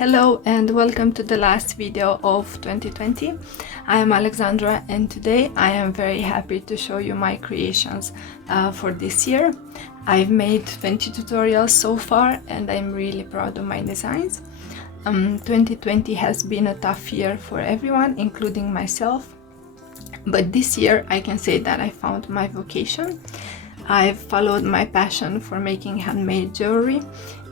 Hello and welcome to the last video of 2020. I am Alexandra and today I am very happy to show you my creations for this year. I've made 20 tutorials so far and I'm really proud of my designs. 2020 has been a tough year for everyone, including myself, but this year I can say that I found my vocation. I've followed my passion for making handmade jewelry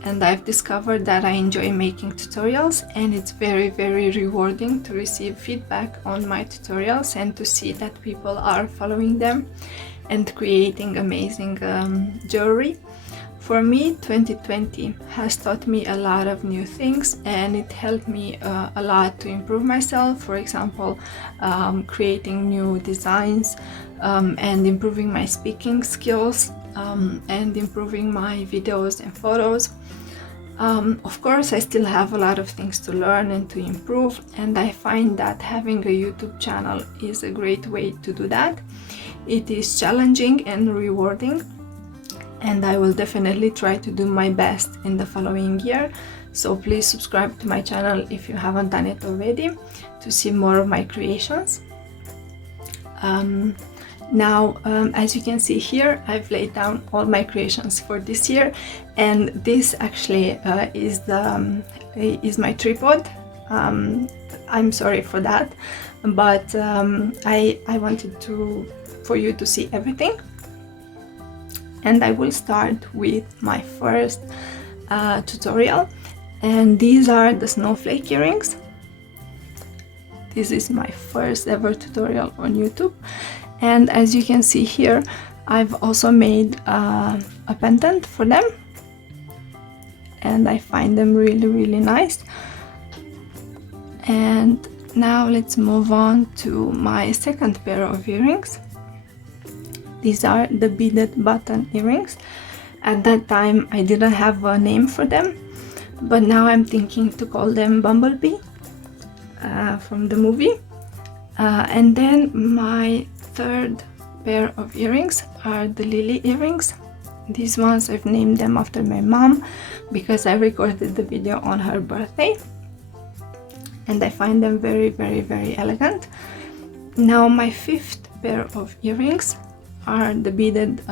and I've discovered that I enjoy making tutorials, and it's very rewarding to receive feedback on my tutorials and to see that people are following them and creating amazing jewelry. For me, 2020 has taught me a lot of new things and it helped me a lot to improve myself. For example, creating new designs and improving my speaking skills and improving my videos and photos. Of course, I still have a lot of things to learn and to improve, and I find that having a YouTube channel is a great way to do that. It is challenging and rewarding, and I will definitely try to do my best in the following year. So please subscribe to my channel if you haven't done it already to see more of my creations. Now, as you can see here, I've laid down all my creations for this year, and this actually is my tripod. I'm sorry for that, but I wanted for you to see everything. And I will start with my first tutorial, and these are the snowflake earrings. This is my first ever tutorial on YouTube, and as you can see here, I've also made a pendant for them, and I find them really nice. And now let's move on to my second pair of earrings. These are the beaded button earrings. At that time I didn't have a name for them, but now I'm thinking to call them Bumblebee from the movie. And then my third pair of earrings are the lily earrings. These ones I've named them after my mom because I recorded the video on her birthday, and I find them very elegant. Now my fifth pair of earrings are the beaded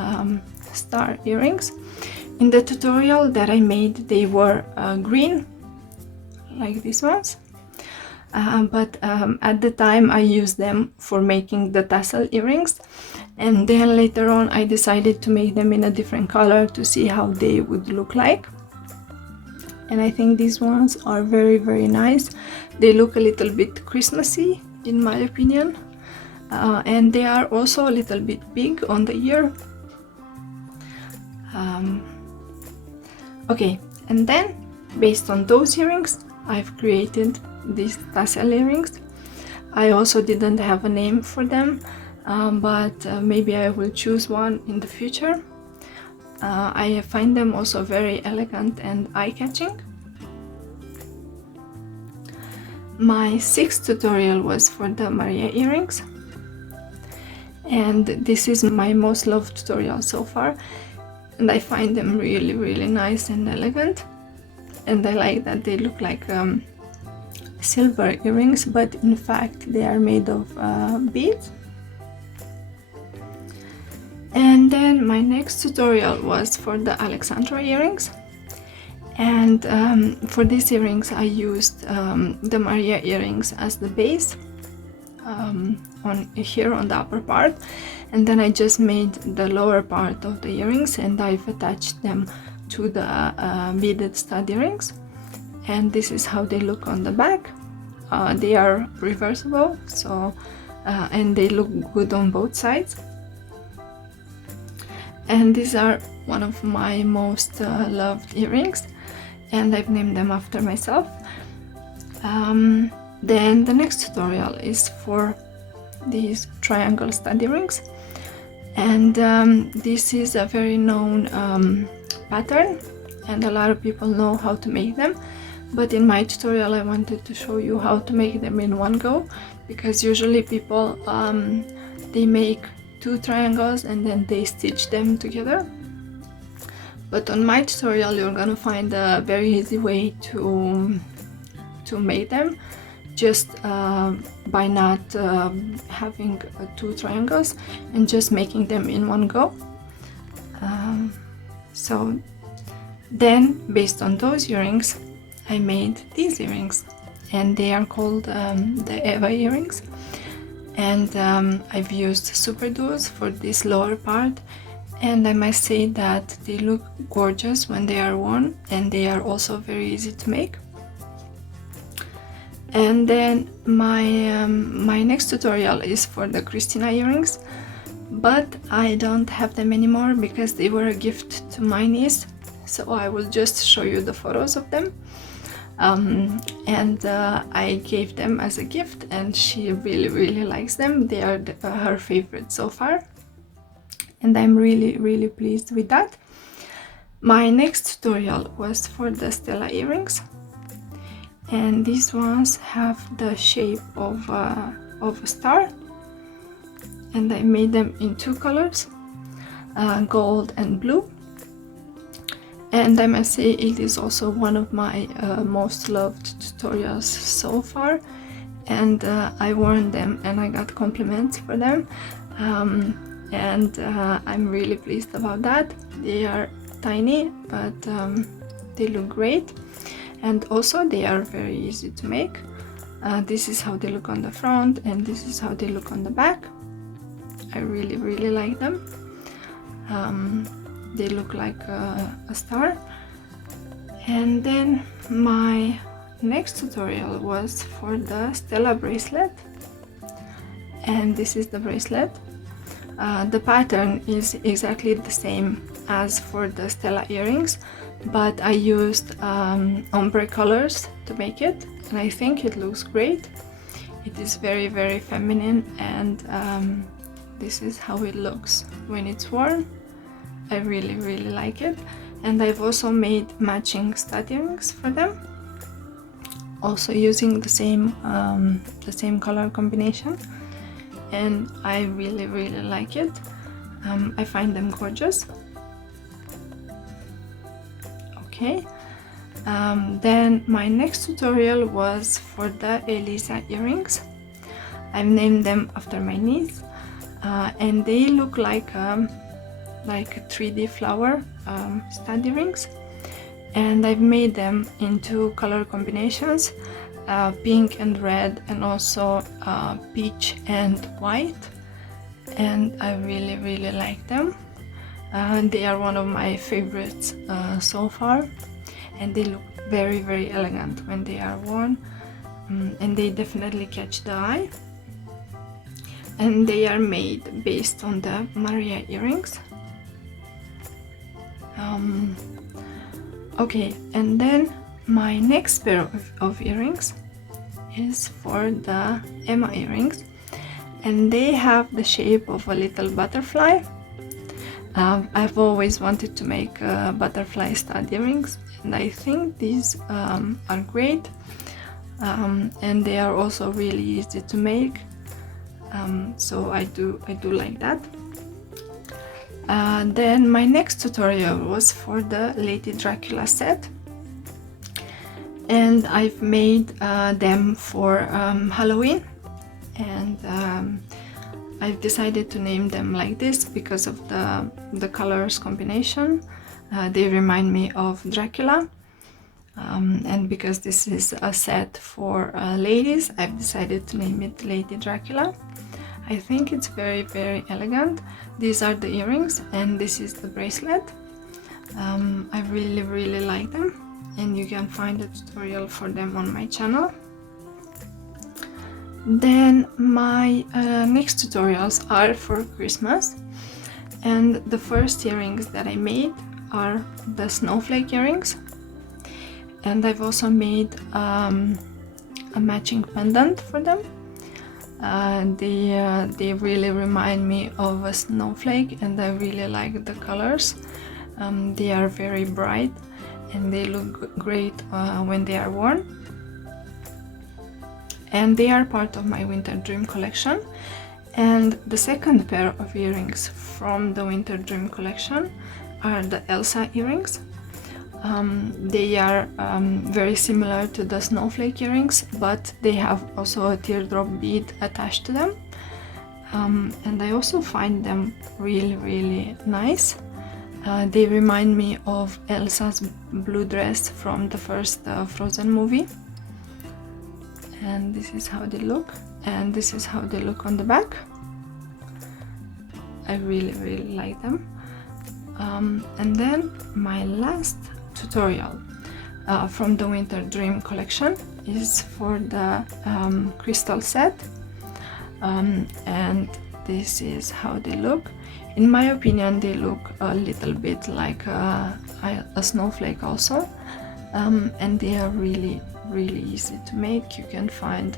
star earrings. In the tutorial that I made, they were green, like these ones, but at the time I used them for making the tassel earrings, and then later on I decided to make them in a different color to see how they would look like. And I think these ones are very nice. They look a little bit Christmassy in my opinion. And they are also a little bit big on the ear. Okay, and then based on those earrings I've created these tassel earrings. I also didn't have a name for them, but maybe I will choose one in the future. I find them also very elegant and eye-catching. My sixth tutorial was for the Maria earrings, and this is my most loved tutorial so far, and I find them really nice and elegant, and I like that they look like silver earrings, but in fact they are made of beads. And then my next tutorial was for the Alexandra earrings, and for these earrings I used the Maria earrings as the base on here on the upper part, and then I just made the lower part of the earrings and I've attached them to the beaded stud earrings, and this is how they look on the back. They are reversible, so and they look good on both sides, and these are one of my most loved earrings, and I've named them after myself. Then the next tutorial is for these triangle stud earrings, and this is a very known pattern and a lot of people know how to make them, but in my tutorial I wanted to show you how to make them in one go, because usually people they make two triangles and then they stitch them together. But on my tutorial you're gonna find a very easy way to to make them just by not having two triangles and just making them in one go. So then, based on those earrings, I made these earrings, and they are called the Eva earrings. And I've used super duos for this lower part, and I must say that they look gorgeous when they are worn, and they are also very easy to make. And then my next tutorial is for the Christina earrings, but I don't have them anymore because they were a gift to my niece, so I will just show you the photos of them. I gave them as a gift, and she really likes them. They are her favorite so far, and I'm really pleased with that. My next tutorial was for the Stella earrings, and these ones have the shape of a star, and I made them in two colors, gold and blue. And I must say it is also one of my most loved tutorials so far, and I worn them and I got compliments for them, and I'm really pleased about that. They are tiny, but they look great, and also they are very easy to make. This is how they look on the front, and this is how they look on the back. I really like them. They look like a star. And then my next tutorial was for the Stella bracelet, and this is the bracelet. The pattern is exactly the same as for the Stella earrings, but I used ombre colors to make it, and I think it looks great. It is very feminine, and this is how it looks when it's worn. I really like it. And I've also made matching stud earrings for them, also using the same color combination, and I really like it. I find them gorgeous. Okay, then my next tutorial was for the Elisa earrings. I've named them after my niece, and they look like a 3D flower stud earrings, and I've made them into color combinations, pink and red, and also peach and white, and I really like them. They are one of my favorites so far, and they look very elegant when they are worn, and they definitely catch the eye. And they are made based on the Maria earrings. Okay, and then my next pair of earrings is for the Emma earrings, and they have the shape of a little butterfly. I've always wanted to make butterfly stud earrings, and I think these are great, and they are also really easy to make, so I do like that. Then my next tutorial was for the Lady Dracula set, and I've made them for Halloween, and I've decided to name them like this because of the colors combination. They remind me of Dracula, and because this is a set for ladies, I've decided to name it Lady Dracula. I think it's very elegant. These are the earrings, and this is the bracelet. I really like them, and you can find a tutorial for them on my channel. Then my next tutorials are for Christmas, and the first earrings that I made are the snowflake earrings, and I've also made a matching pendant for them. They really remind me of a snowflake, and I really like the colors. They are very bright, and they look great when they are worn. And they are part of my Winter Dream collection. And the second pair of earrings from the Winter Dream collection are the Elsa earrings. They are very similar to the snowflake earrings, but they have also a teardrop bead attached to them. And I also find them really nice. They remind me of Elsa's blue dress from the first Frozen movie. And this is how they look, and this is how they look on the back. I really like them. And then my last tutorial from the Winter Dream collection is for the crystal set, and this is how they look. In my opinion, they look a little bit like a snowflake also, and they are really easy to make. You can find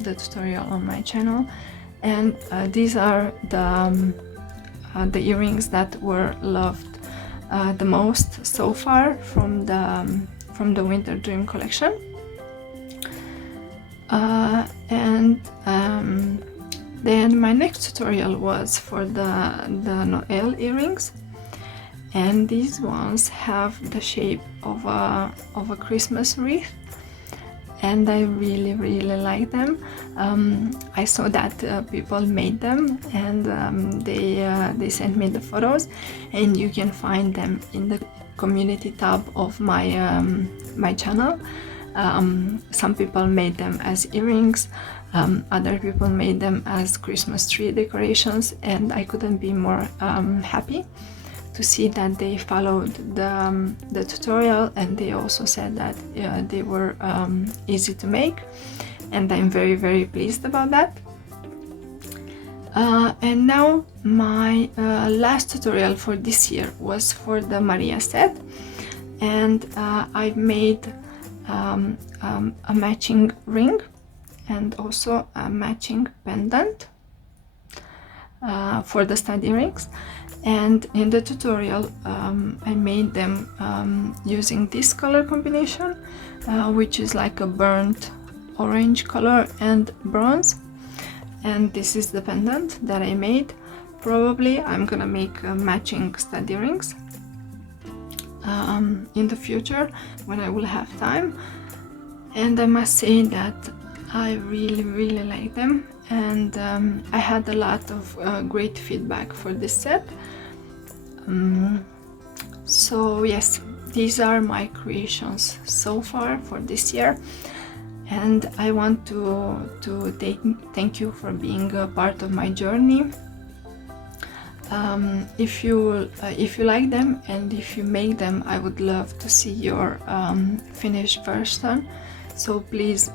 the tutorial on my channel, and these are the earrings that were loved the most so far from the Winter Dream collection. Then my next tutorial was for the Noel earrings, and these ones have the shape of a Christmas wreath, and I really like them. I saw that people made them, and they sent me the photos, and you can find them in the community tab of my channel. Some people made them as earrings, other people made them as Christmas tree decorations, and I couldn't be more happy to see that they followed the tutorial, and they also said that they were easy to make, and I'm very pleased about that. And now my last tutorial for this year was for the Maria set, and I made a matching ring and also a matching pendant for the stud earrings. And in the tutorial I made them using this color combination, which is like a burnt orange color and bronze, and this is the pendant that I made. Probably I'm gonna make matching stud earrings in the future when I will have time, and I must say that I really like them, and I had a lot of great feedback for this set. So yes, these are my creations so far for this year, and I want to thank you for being a part of my journey. If you like them and if you make them, I would love to see your finished version, so please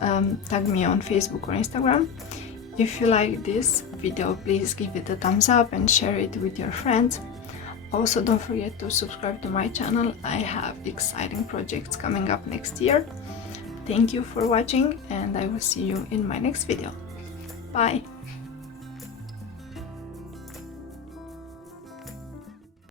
tag me on Facebook or Instagram. If you like this video, please give it a thumbs up and share it with your friends. Also, don't forget to subscribe to my channel. I have exciting projects coming up next year. Thank you for watching, and I will see you in my next video. Bye!